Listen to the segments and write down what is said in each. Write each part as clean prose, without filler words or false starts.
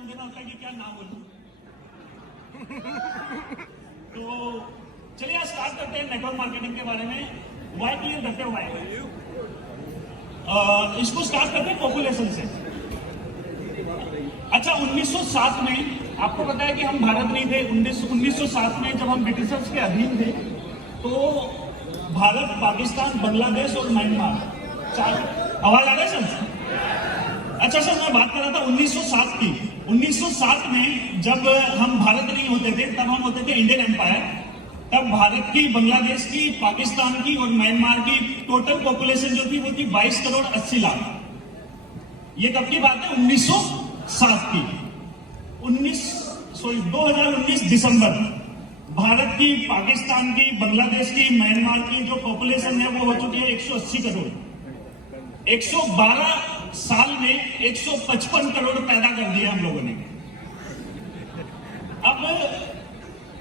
ध्यान देना होता है कि क्या ना बोलूं। तो चलिए आज स्टार्ट करते हैं नेटवर्क मार्केटिंग के बारे में। वाई क्लियर करते हैं वाई। इसको स्टार्ट करते हैं पॉपुलेशन से। अच्छा, 1907 में आपको पता है कि हम भारत नहीं थे। 1907 में जब हम ब्रिटिशर्स के अधीन थे तो भारत, पाकिस्तान, बांग्लादेश और म्यांमार चार। आवाज आ रहा है सर? अच्छा सर, मैं बात कर रहा था 1907 की। 1907 में जब हम भारत नहीं होते थे, तब हम होते थे इंडियन एम्पायर। तब भारत की, बांग्लादेश की, पाकिस्तान की और म्यांमार की टोटल पॉपुलेशन जो थी वो थी 22 करोड़ 80 लाख। ये कब की बात है? 1907 की। 2019 दिसंबर भारत की, पाकिस्तान की, बांग्लादेश की, म्यांमार की जो पॉपुलेशन है वो हो चुकी है 180 करोड़। 112 साल में 155 करोड़ पैदा कर दिया हम लोगों ने। अब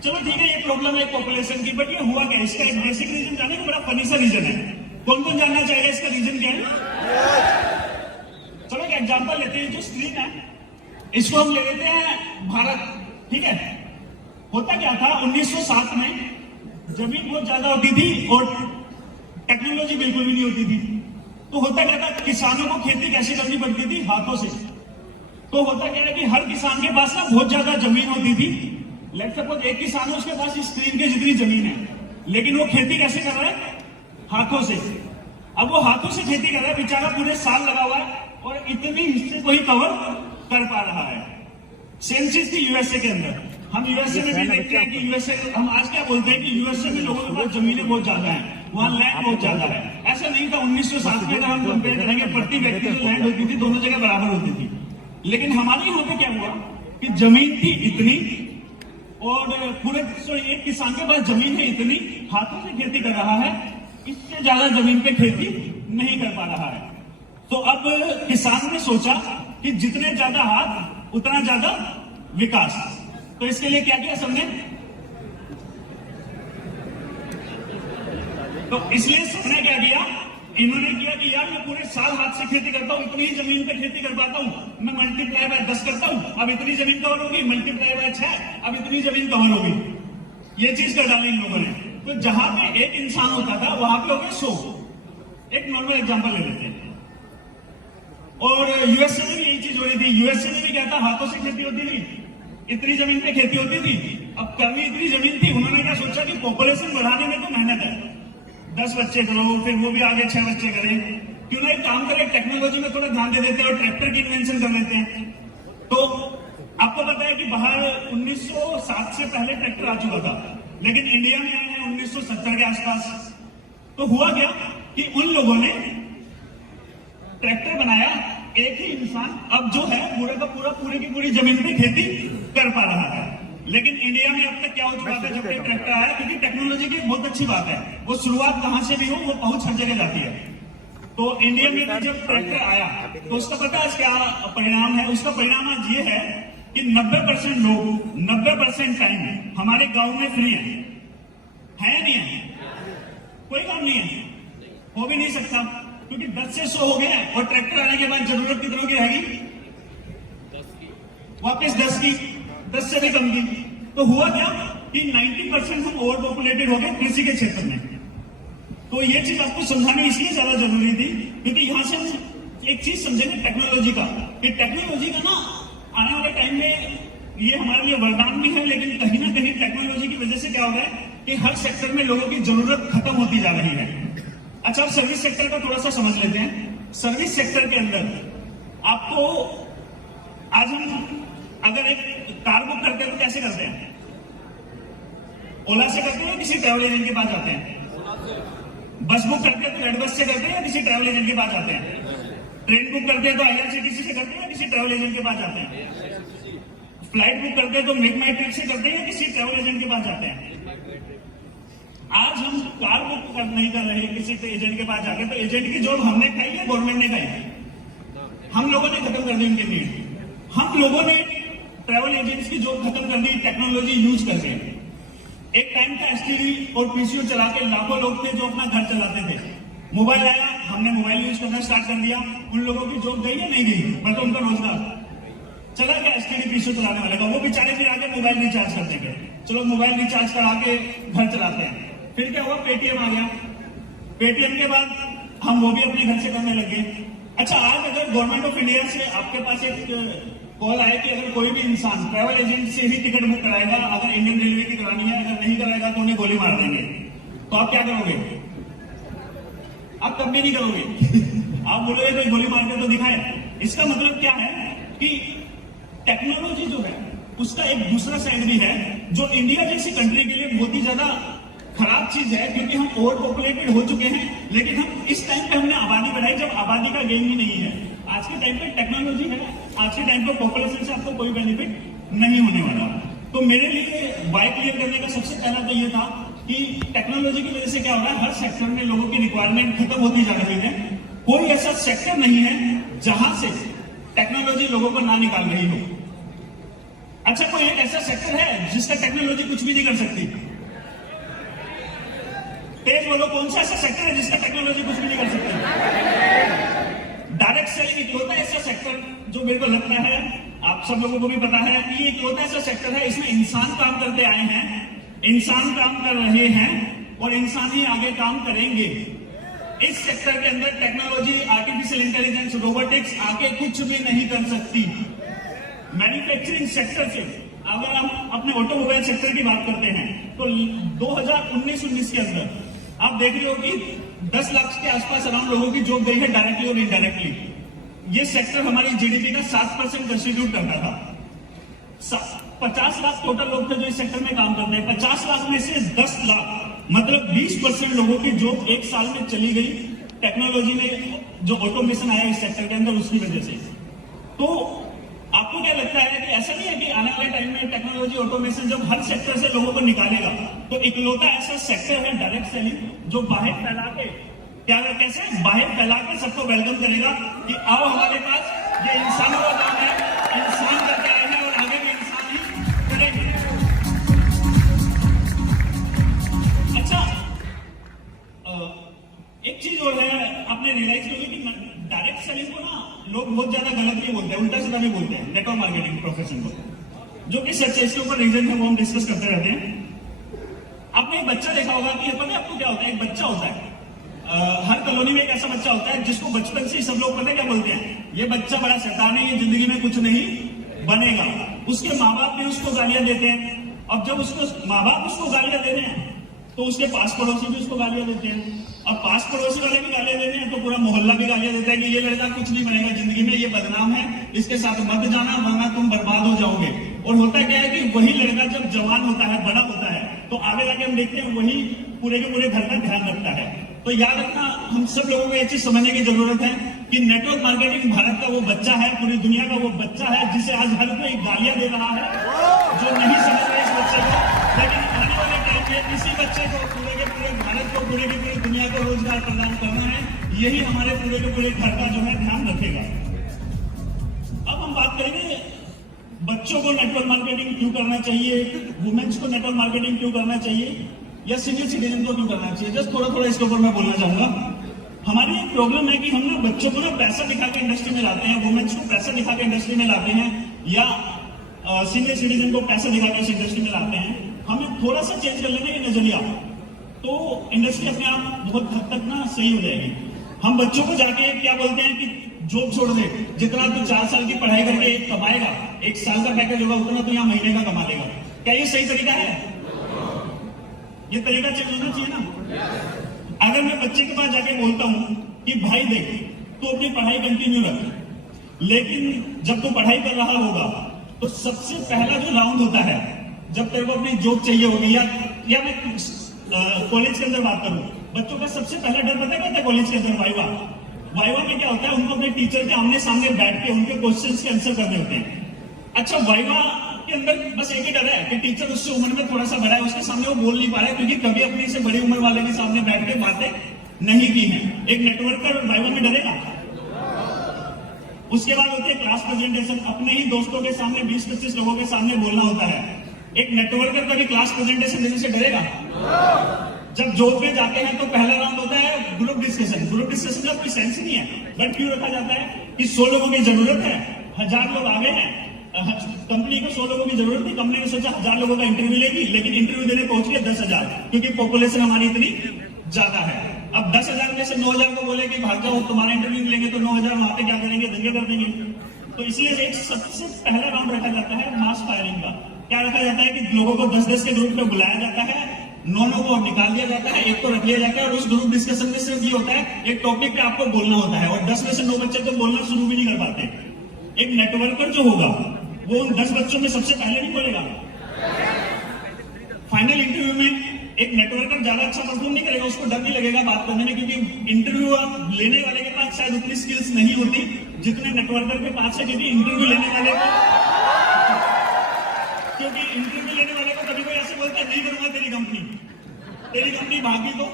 चलो ठीक है, ये प्रॉब्लम है पॉपुलेशन की, बट ये हुआ क्या? इसका एक बेसिक रीजन जाने का, बड़ा फनी सा रीजन है। कौन कौन जानना चाहेगा इसका रीजन क्या है? चलो एक एग्जांपल लेते हैं। जो स्क्रीन है इसको हम ले लेते हैं भारत, ठीक है? होता क्या था 1907 में? जमीन बहुत ज्यादा होती थी और टेक्नोलॉजी बिल्कुल भी नहीं होती थी। तो होता क्या था, किसानों को खेती कैसे करनी पड़ती थी? हाथों से। तो होता क्या है कि हर किसान के पास ना बहुत ज्यादा जमीन होती थी। लेट्स सपोज एक किसान है, उसके पास स्क्रीन के जितनी जमीन है, लेकिन वो खेती कैसे कर रहा है? हाथों से। अब वो हाथों से खेती कर रहा है, बेचारा पूरे साल लगा हुआ है और इतनी हिस्से को ही कवर कर पा रहा है। सेम चीज थी यूएसए के अंदर। हम यूएसए में भी देखते हैं कि यूएसए, हम आज क्या बोलते हैं कि यूएसए में लोगों के पास जमीनें बहुत ज्यादा है, वहां लैंड बहुत ज्यादा है। ऐसा नहीं था। 1907 में अगर हम कंपेयर करेंगे, प्रति व्यक्ति जो लैंड होती थी दोनों जगह बराबर होती थी। लेकिन हमारे यहाँ पे क्या हुआ कि जमीन थी इतनी और पूरे एक किसान के पास जमीन है इतनी, हाथों से खेती कर रहा है, इससे ज्यादा जमीन पे खेती नहीं कर पा रहा है। तो अब किसान ने सोचा कि जितने ज्यादा हाथ उतना ज्यादा विकास। तो इसके लिए क्या किया सबने? तो इसलिए सबने क्या किया? इन्होंने किया कि यार मैं पूरे साल हाथ से खेती करता हूं, इतनी ही जमीन पे खेती कर पाता हूं, मैं मल्टीप्लाई बाय 10 करता हूं, अब इतनी जमीन कवर होगी, मल्टीप्लाई बाय 6, अब इतनी जमीन कवर होगी। ये चीज कर डाली इन लोगों ने। तो जहां पे एक इंसान होता था वहां पे हो गए 100। एक नॉर्मल एग्जाम्पल ले लेते हैं। और यूएसए में भी यही चीज हो रही थी। यूएसए में भी क्या था, हाथों से खेती होती थी, इतनी जमीन पे खेती होती थी। अब करनी इतनी जमीन थी, उन्होंने क्या सोचा कि पॉपुलेशन बढ़ाने में तो मेहनत है, 10 बच्चे करो, फिर वो भी आगे 6 बच्चे करें, क्यों ना एक काम करें, टेक्नोलॉजी में थोड़ा ध्यान दे देते हैं और ट्रैक्टर की इन्वेंशन कर लेते हैं। तो आपको पता है कि बाहर 1907 से पहले ट्रैक्टर आ चुका था, लेकिन इंडिया में आए हैं 1970 के आसपास। तो हुआ क्या कि उन लोगों ने ट्रैक्टर बनाया, एक ही इंसान अब जो है पूरे का पूरा पूरे की पूरी जमीन पे खेती कर पा रहा है। लेकिन इंडिया में अब तक क्या हो चुका है जब तक ट्रैक्टर आया, क्योंकि टेक्नोलॉजी की बहुत अच्छी बात है, वो शुरुआत कहां से भी हो वो पहुंच हर जगह जाती है। तो इंडिया में भी जब ट्रैक्टर आया तो उसका पता है क्या परिणाम है? उसका परिणाम आज ये है कि 90% लोग 90% टाइम हमारे गांव में फ्री है या नहीं है? कोई काम नहीं है, हो भी नहीं सकता, क्योंकि 10 से 100 हो गए और ट्रैक्टर आने के बाद जरूरत कितनों की रहेगी? वापस 10 की, 10 से भी कम की। तो हुआ क्या कि 90% हम ओवर पॉपुलेटेड हो गए कृषि के क्षेत्र में। तो ये चीज आपको समझानी इसलिए ज्यादा जरूरी थी क्योंकि यहां से हम एक चीज समझेंगे टेक्नोलॉजी का, कि टेक्नोलॉजी का ना आने वाले टाइम में ये हमारे लिए वरदान भी है, लेकिन कहीं ना कहीं टेक्नोलॉजी की वजह से क्या हो रहा है कि हर सेक्टर में लोगों की जरूरत खत्म होती जा रही है। अच्छा, अब सर्विस सेक्टर का थोड़ा सा समझ लेते हैं। सर्विस सेक्टर के अंदर आपको आज हम अगर एक कार बुक करते हैं तो कैसे करते हैं? ओला से करते हैं या किसी ट्रैवल एजेंट के पास जाते हैं? बस बुक करते हैं तो रेड बस से करते हैं या किसी ट्रैवल एजेंट के पास जाते हैं? ट्रेन बुक करते हैं तो आईआरसीटीसी से करते हैं या किसी ट्रैवल एजेंट के पास जाते हैं? फ्लाइट बुक करते हैं तो मेक माई ट्रिप से करते हैं या किसी ट्रैवल एजेंट के पास जाते हैं? आज हम कार बुक नहीं कर रहे किसी एजेंट के पास जाकर, तो एजेंट की जॉब हमने खाई है, गवर्नमेंट ने खाई? हम लोगों ने खत्म कर दी उनकी नीड। हम लोगों ने ट्रैवल एजेंट्स की जॉब खत्म कर दी टेक्नोलॉजी यूज करके। एक टाइम था एसटीडी और पीसीओ चला के लाखों लोग थे जो अपना घर चलाते थे। मोबाइल आया, हमने मोबाइल यूज करना स्टार्ट कर दिया, उन लोगों की जॉब गई या नहीं गई? मैं तो उनका रोजगार। चला गया एसटीडी पीसी चलाने वाले का, वो बेचारे फिर आगे मोबाइल रिचार्ज करते गए, चलो मोबाइल रिचार्ज करा के घर चलाते हैं। फिर क्या हुआ, पेटीएम आ गया, पेटीएम के बाद हम वो भी अपने घर से करने लगे। अच्छा, आज अगर गवर्नमेंट ऑफ इंडिया से आपके पास एक कॉल आए कि अगर कोई भी इंसान ट्रैवल एजेंट से ही टिकट बुक कराएगा, अगर इंडियन रेलवे की करानी है, अगर नहीं कराएगा तो उन्हें गोली मार देंगे, तो आप क्या करोगे? आप कब भी नहीं करोगे। आप बोलोगे कोई गोली मार के तो दिखाए। इसका मतलब क्या है कि टेक्नोलॉजी जो है उसका एक दूसरा साइड भी है, जो इंडिया जैसी कंट्री के लिए बहुत ही ज्यादा खराब चीज है, क्योंकि हम ओवर पॉपुलेटेड हो चुके हैं। लेकिन हम इस टाइम पे हमने आबादी बढ़ाई जब आबादी का गेम ही नहीं है। आज के टाइम पे टेक्नोलॉजी है, आज के टाइम पे पॉपुलेशन से आपको कोई बेनिफिट नहीं होने वाला। तो मेरे लिए वाई क्लियर करने का सबसे पहला तो ये था कि टेक्नोलॉजी की वजह से क्या हो रहा है, हर सेक्टर में लोगों की रिक्वायरमेंट खत्म होती जा रही है। कोई ऐसा सेक्टर नहीं है जहां से टेक्नोलॉजी लोगों को ना निकाल रही हो। अच्छा, कोई एक ऐसा सेक्टर है जिसका टेक्नोलॉजी कुछ भी नहीं कर सकती? तेज बोलो, कौन सा ऐसा सेक्टर है जिसका टेक्नोलॉजी कुछ भी नहीं कर सकती? डायरेक्ट सेलिंग इकलौता ऐसा सेक्टर जो मेरे को लगता है, आप सब लोगों को भी पता है कि ये इकलौता ऐसा सेक्टर है, इसमें इंसान काम करते आए हैं, इंसान काम कर रहे हैं और इंसान ही आगे काम करेंगे। इस सेक्टर के अंदर टेक्नोलॉजी, आर्टिफिशियल इंटेलिजेंस, रोबोटिक्स आके कुछ भी नहीं कर सकती। मैन्युफैक्चरिंग सेक्टर से अगर हम अपने ऑटोमोबाइल सेक्टर की बात करते हैं तो 2019-19 के अंदर आप देख रहे हो कि 10 लाख के आसपास अराउंड लोगों की जॉब गई है, डायरेक्टली और इनडायरेक्टली। ये सेक्टर हमारी जीडीपी का 7% कंस्टिट्यूट करता था। 50 लाख टोटल लोग थे जो इस सेक्टर में काम करते हैं। 50 लाख में से 10 लाख मतलब 20% लोगों की जॉब एक साल में चली गई टेक्नोलॉजी में, जो ऑटोमेशन आया इस सेक्टर के अंदर उसकी वजह से। तो आपको क्या लगता है कि ऐसा नहीं है कि आने वाले टाइम में टेक्नोलॉजी, ऑटोमेशन जब हर सेक्टर से लोगों को निकालेगा तो इकलौता ऐसा सेक्टर है डायरेक्ट सेलिंग जो बाहर फैला के, क्या कैसे बाहर फैला के सबको वेलकम करेगा कि आओ हमारे पास, ये इंसानों का काम है, इंसान करके आए हैं और आगे भी इंसान ही करेंगे। अच्छा, एक चीज और है, आपने रियलाइज किया कि डायरेक्ट सेलिंग को ना लोग बहुत ज्यादा गलत भी बोलते हैं, उल्टा सीधा भी बोलते हैं नेटवर्क मार्केटिंग प्रोफेशन को, जो कि सच है। इसके ऊपर रीजन है वो हम डिस्कस करते रहते हैं। आपने एक बच्चा देखा होगा कि पता है आपको क्या होता है, एक बच्चा होता है, हर कॉलोनी में एक ऐसा बच्चा होता है जिसको बचपन से ही सब लोग पता है क्या बोलते हैं, ये बच्चा बड़ा शैतान है, ये जिंदगी में कुछ नहीं बनेगा। उसके माँ बाप भी उसको गालियां देते हैं। अब जब उसको माँ बाप उसको गालियां दे रहे हैं तो उसके पास पड़ोसी भी उसको गालियां देते हैं। अब पास पड़ोसी वाले भी गालियां देते हैं तो पूरा मोहल्ला भी गालियां देता है कि ये लड़का कुछ नहीं बनेगा जिंदगी में, ये बदनाम है, इसके साथ मत जाना वरना तुम बर्बाद हो जाओगे। और होता क्या है कि वही लड़का जब जवान होता है, बड़ा होता है, तो आगे जाके हम देखते हैं वही पूरे के पूरे घर का ध्यान रखता है। तो याद रखना, हम सब लोगों को ये चीज समझने की जरूरत है कि नेटवर्क मार्केटिंग भारत का वो बच्चा है, पूरी दुनिया का वो बच्चा है जिसे आज हर कोई गालियां दे रहा है, जो नहीं समझ रहे इस बच्चे को। लेकिन आने वाले टाइम में इसी बच्चे को, पूरे के पूरे भारत को, पूरे की पूरी दुनिया को रोजगार प्रदान करना है। यही हमारे पूरे के पूरे घर का जो है ध्यान रखेगा। अब हम बात करेंगे बच्चों को नेटवर्क मार्केटिंग क्यों करना चाहिए, वुमेन्स को नेटवर्क मार्केटिंग क्यों करना चाहिए, या सीनियर सिटीजन को क्यों करना चाहिए। जस्ट थोड़ा थोड़ा इसके ऊपर मैं बोलना चाहूंगा। हमारी एक प्रॉब्लम है कि हम ना बच्चों को ना पैसा दिखा के इंडस्ट्री में लाते हैं, वुमेन्स को पैसा दिखा के इंडस्ट्री में लाते हैं, या सीनियर सिटीजन को पैसा दिखा के इस इंडस्ट्री में लाते हैं। हमें थोड़ा सा चेंज कर लेंगे ये नजरिया, तो इंडस्ट्री अपने आप बहुत हद तक ना सही हो जाएगी। हम बच्चों को जाके क्या बोलते हैं कि जॉब छोड़ दे, जितना तू 4 साल की पढ़ाई करके कमाएगा, 1 साल का पैकेज होगा उतना तो यहाँ महीने का कमा लेगा। क्या ये सही तरीका है? ये तरीका चेंज होना चाहिए ना। अगर मैं बच्चे के पास जाके बोलता हूं कि भाई देख, तू अपनी पढ़ाई कंटिन्यू रख, लेकिन जब तू पढ़ाई कर रहा होगा तो सबसे पहला जो राउंड होता है, जब तेरे को अपनी जॉब चाहिए होगी, या मैं कॉलेज के अंदर बात करूं, बच्चों का सबसे पहला डर पता है क्या होता है कॉलेज के अंदर? वाइवा। वाइवा में क्या होता है, उनको अपने टीचर के आमने सामने बैठ के उनके क्वेश्चंस के आंसर करने होते हैं। अच्छा, वाइवा के अंदर बस एक ही डर है कि टीचर उससे उम्र में थोड़ा सा बड़ा है, उसके सामने वो बोल नहीं पा रहा है क्योंकि कभी अपनी से बड़ी उम्र वाले के सामने बैठ के बातें नहीं की है। एक नेटवर्कर वाइवा में डरेगा? उसके बाद होती है क्लास प्रेजेंटेशन, अपने ही दोस्तों के सामने 20-25 लोगों के सामने बोलना होता है। एक नेटवर्कर कभी क्लास प्रेजेंटेशन देने से डरेगा? जब जॉब पे जाते हैं तो पहला राउंड होता है ग्रुप डिस्कशन। ग्रुप डिस्कशन का कोई सेंस नहीं है, बट क्यों रखा जाता है कि 100 लोगों की जरूरत है, 1000 लोग आ गए हैं, कंपनी को 100 लोगों की जरूरत थी, कंपनी ने सोचा 1000 लोगों का इंटरव्यू लेगी, लेकिन इंटरव्यू देने पहुंच गया 10,000, क्योंकि पॉपुलेशन हमारी इतनी ज्यादा है। अब 10,000 में से 9,000 को बोले कि भाग जाओ, तुम्हारा इंटरव्यू लेंगे, तो 9,000 वहां पे क्या करेंगे, दंगे कर देंगे। तो इसलिए एक सबसे पहला राउंड रखा जाता है मास फायरिंग का। क्या रखा जाता है कि लोगों को 10-10 के ग्रुप में बुलाया जाता है, 9 को निकाल दिया जाता है, एक को रख लिया जाता है, और उस ग्रुप डिस्कशन में सिर्फ ये होता है एक टॉपिक पे आपको बोलना होता है, और 10 में से 9 बच्चे तो बोलना शुरू भी नहीं कर पाते। एक नेटवर्कर जो होगा वो उन 10 बच्चों में सबसे पहले नहीं बोलेगा। फाइनल इंटरव्यू में एक नेटवर्कर ज्यादा अच्छा परफॉर्म नहीं करेगा, उसको डर नहीं लगेगा बात करने में, क्योंकि इंटरव्यू आप लेने वाले के पास शायद उतनी स्किल्स नहीं होती जितने नेटवर्कर के पास है, क्योंकि इंटरव्यू लेने वाले को कभी कोई ऐसे बोलता है नहीं करूंगा तेरी कंपनी भागी, तो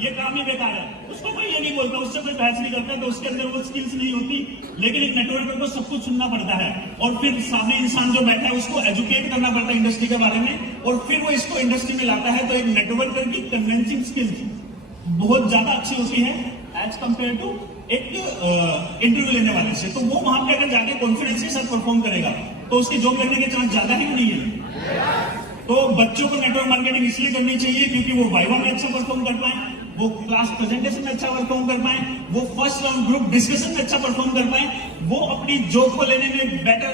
ये काम ही बेकार है, उसको कोई ये नहीं बोलता, उससे कोई बहस नहीं करता, तो उसके अंदर वो स्किल्स नहीं होती। लेकिन एक नेटवर्कर को सब कुछ सुनना पड़ता है, और फिर सामने इंसान जो बैठा है उसको एजुकेट करना पड़ता है इंडस्ट्री के बारे में, और फिर वो इसको इंडस्ट्री में लाता है। तो एक नेटवर्कर की कन्वेंसिंग स्किल्स बहुत ज्यादा अच्छी होती है एज कंपेयर टू एक इंटरव्यू लेने वाले से। तो वो वहां पे अगर जाके कॉन्फिडेंस के साथ परफॉर्म करेगा तो उसकी जॉब करने के चांस ज्यादा ही नहीं है। तो बच्चों को नेटवर्क मार्केटिंग इसलिए करनी चाहिए क्योंकि वो वाइवा में अच्छा परफॉर्म कर पाए, वो क्लास प्रेजेंटेशन में अच्छा परफॉर्म कर पाए, वो फर्स्ट राउंड ग्रुप डिस्कशन में अच्छा परफॉर्म कर पाए, वो अपनी जॉब को लेने में बेटर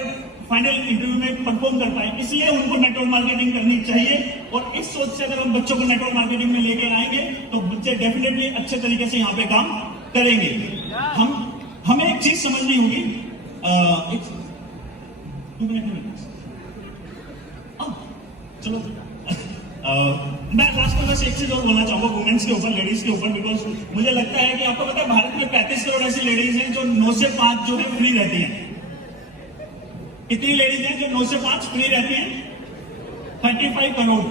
फाइनल इंटरव्यू में परफॉर्म कर पाए। इसलिए उनको नेटवर्क मार्केटिंग करनी चाहिए, और इस सोच से अगर हम बच्चों को नेटवर्क मार्केटिंग में लेकर आएंगे तो बच्चे डेफिनेटली अच्छे तरीके से यहाँ पे काम करेंगे। हमें एक चीज समझनी होगी, चलो मैं लास्ट में बस एक चीज और बोलना चाहूंगा वुमेन्स के ऊपर, लेडीज के ऊपर, बिकॉज मुझे लगता है कि आपको पता है भारत में 35 करोड़ ऐसी लेडीज हैं जो 9 से 5 जो है फ्री रहती हैं। कितनी लेडीज हैं जो 9 से 5 फ्री रहती हैं? 35 करोड़।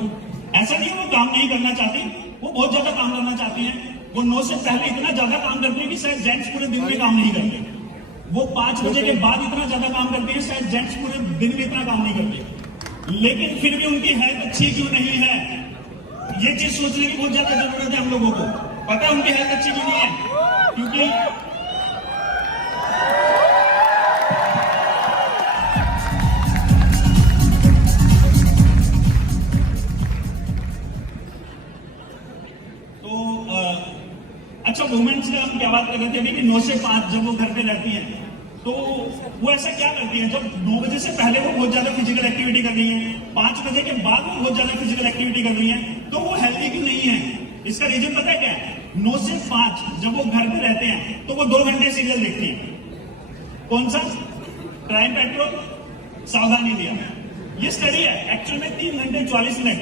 ऐसा नहीं है वो काम नहीं करना चाहती, वो बहुत ज्यादा काम करना चाहती हैं। वो 9 से पहले इतना ज्यादा काम करती है कि शायद जेंट्स पूरे दिन में काम नहीं करते। वो 5 बजे के बाद इतना ज्यादा काम करती है, शायद जेंट्स पूरे दिन में इतना काम नहीं करते। लेकिन फिर भी उनकी हेल्थ अच्छी क्यों नहीं है, ये चीज सोचने की बहुत ज्यादा जरूरत है हम लोगों को। पता है उनकी हेल्थ अच्छी क्यों नहीं है? क्योंकि अच्छा वुमेन्स में हम क्या बात कर रहे थे अभी कि 9 से 5 जब वो घर पे रहती हैं तो वो ऐसा क्या करती हैं, जब 9 बजे से पहले वो बहुत ज्यादा फिजिकल एक्टिविटी कर रही है, 5 बजे के बाद वो बहुत ज्यादा फिजिकल एक्टिविटी कर रही है, तो वो हेल्दी क्यों नहीं है? इसका रीजन पता है क्या है? 9 से 5 जब वो घर पे रहते हैं तो वो 2 घंटे सीरियल देखती है। कौन सा? Crime Patrol, Savdhaan India. ये स्टडी है, एक्चुअल में 3 घंटे 44 minute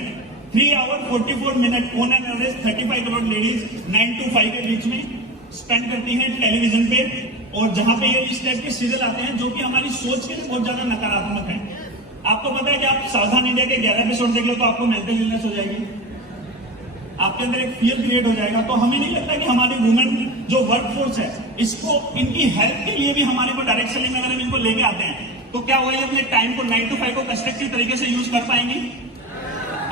3 hour 44 minute on an average 35 crore ladies 9 to 5 के बीच में स्पेंड करती हैं टेलीविजन पे, और जहां पे ये इस टाइप के सीरियल आते हैं जो कि हमारी सोच के लिए बहुत ज्यादा नकारात्मक है। आपको पता है कि आप सावधान इंडिया के 11 एपिसोड देख लो तो आपको मेंटल इलनेस हो जाएगी, आपके अंदर एक फियर क्रिएट हो जाएगा। तो हमें नहीं लगता कि हमारी वुमेन जो वर्क फोर्स है इसको इनकी हेल्थ के लिए भी हमारे को डायरेक्शनली में अगर हम इनको लेके आते हैं तो क्या हुआ, अपने टाइम को 9 to 5 को कंस्ट्रक्टिव तरीके से यूज कर पाएंगे?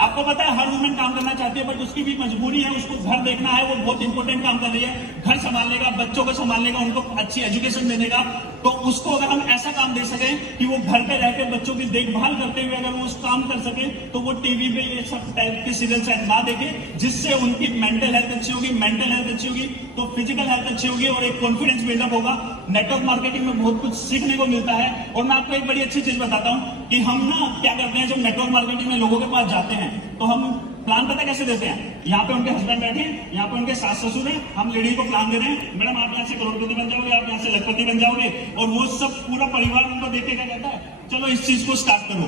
आपको पता है हर वुमेन काम करना चाहती है, बट उसकी भी मजबूरी है, उसको घर देखना है, वो बहुत इंपॉर्टेंट काम कर रही है, घर संभालने का, बच्चों को संभालने का, उनको अच्छी एजुकेशन देने का। तो उसको अगर हम ऐसा काम दे सकें कि वो घर पे रहकर बच्चों की देखभाल करते हुए अगर वो उस काम कर सके, तो वो टीवी पे ये सब टाइप के सीरियल शायद ना देखे, जिससे उनकी मेंटल हेल्थ अच्छी होगी, मेंटल हेल्थ अच्छी होगी तो फिजिकल हेल्थ अच्छी होगी और एक कॉन्फिडेंस बिल्डअप होगा। नेटवर्क मार्केटिंग में बहुत कुछ सीखने को मिलता है। और मैं आपको एक बड़ी अच्छी चीज बताता हूँ कि हम ना क्या करते हैं, जब नेटवर्क मार्केटिंग में लोगों के पास जाते हैं तो हम प्लान पता कैसे देते हैं? यहाँ पे उनके हस्बैंड बैठे हैं, यहाँ पे उनके सास ससुर हैं, हम लेडी को प्लान दे रहे हैं, मैडम आप यहाँ से करोड़पति बन जाओगे, आप यहाँ से लखपति बन जाओगे, और वो सब पूरा परिवार उनको देख के क्या कहता है, चलो इस चीज को स्टार्ट करो।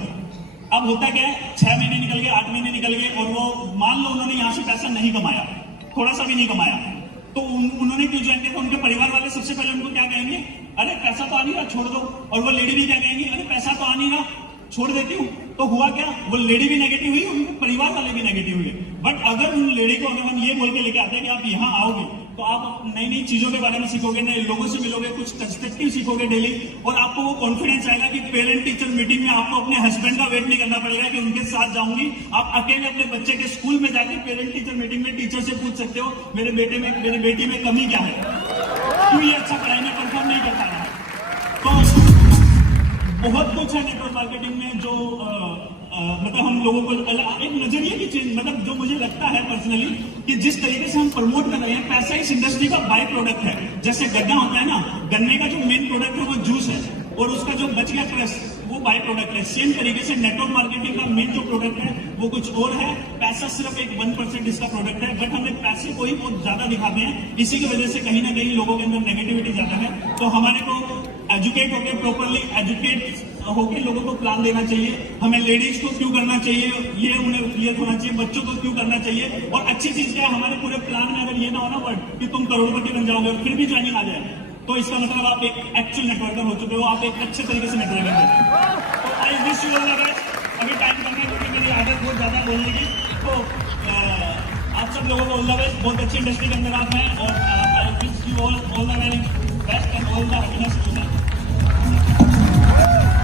अब होता क्या है, 6 महीने निकल गए, 8 महीने निकल गए, और वो मान लो उन्होंने यहाँ से पैसा नहीं कमाया, थोड़ा सा भी नहीं कमाया, तो उन्होंने क्यों ज्वाइन किया? तो उनके परिवार वाले सबसे पहले उनको क्या कहेंगे, अरे पैसा तो आ नहीं रहा, छोड़ दो। और वो लेडी भी क्या कहेंगी, अरे पैसा तो आ नहीं रहा, छोड़ देती हूँ। तो हुआ क्या, वो लेडी भी नेगेटिव हुई, उनके परिवार वाले भी नेगेटिव हुए। बट अगर उन लेडी को अगर हम ये बोल के लेके आते हैं कि आप यहाँ आओगे तो आप नई नई चीजों के बारे में सीखोगे, नए लोगों से मिलोगे, कुछ कंस्ट्रक्टिव सीखोगे डेली, और आपको वो कॉन्फिडेंस आएगा कि पेरेंट टीचर मीटिंग में आपको अपने हस्बैंड का वेट नहीं करना पड़ेगा कि उनके साथ जाऊंगी। आप अकेले अपने बच्चे के स्कूल में जाके पेरेंट टीचर मीटिंग में टीचर से पूछ सकते हो, मेरे बेटे में, मेरी बेटी में कमी क्या है, क्यों ये अच्छा पढ़ाई में परफॉर्म नहीं कर पा रहा। तो बहुत कुछ है नेटवर्क मार्केटिंग में जो मतलब हम लोगों को एक नजरिए की चेंज, मतलब जो मुझे लगता है पर्सनली कि जिस तरीके से हम प्रमोट कर रहे हैं, पैसा इस इंडस्ट्री का बाय प्रोडक्ट है। जैसे गन्ना होता है ना, गन्ने का जो मेन प्रोडक्ट है वो जूस है, और उसका जो बच गया क्रश वो बाय प्रोडक्ट है। सेम तरीके से नेटवर्क मार्केटिंग का मेन जो प्रोडक्ट है वो कुछ और है, पैसा सिर्फ एक 1% इसका प्रोडक्ट है, बट हम एक पैसे को ही बहुत ज्यादा दिखाते हैं। इसी की वजह से कहीं ना कहीं लोगों के अंदर नेगेटिविटी ज्यादा है। तो हमारे को एजुकेट होकर, प्रॉपरली एजुकेट होकर लोगों को प्लान देना चाहिए। हमें लेडीज को क्यों करना चाहिए, ये उन्हें क्लियर होना चाहिए, बच्चों को क्यों करना चाहिए। और अच्छी चीज क्या है, हमारे पूरे प्लान में अगर ये ना हो ना वर्ड कि तुम करोड़पति बन जाओगे और फिर भी ज्वाइनिंग आ जाए, तो इसका मतलब आप एक एक्चुअल नेटवर्कर हो चुके हो, आप एक अच्छे तरीके से नेटवर्किंग कर चुके हो। तो आई wish you all the best. अभी टाइम कम है क्योंकि मेरी आदत बहुत ज्यादा बोलने की। तो आप सब लोगों को ऑल द बेस्ट, बहुत अच्छी इंडस्ट्री के अंदर आप हैं, और I wish you all the very best and all the happiness to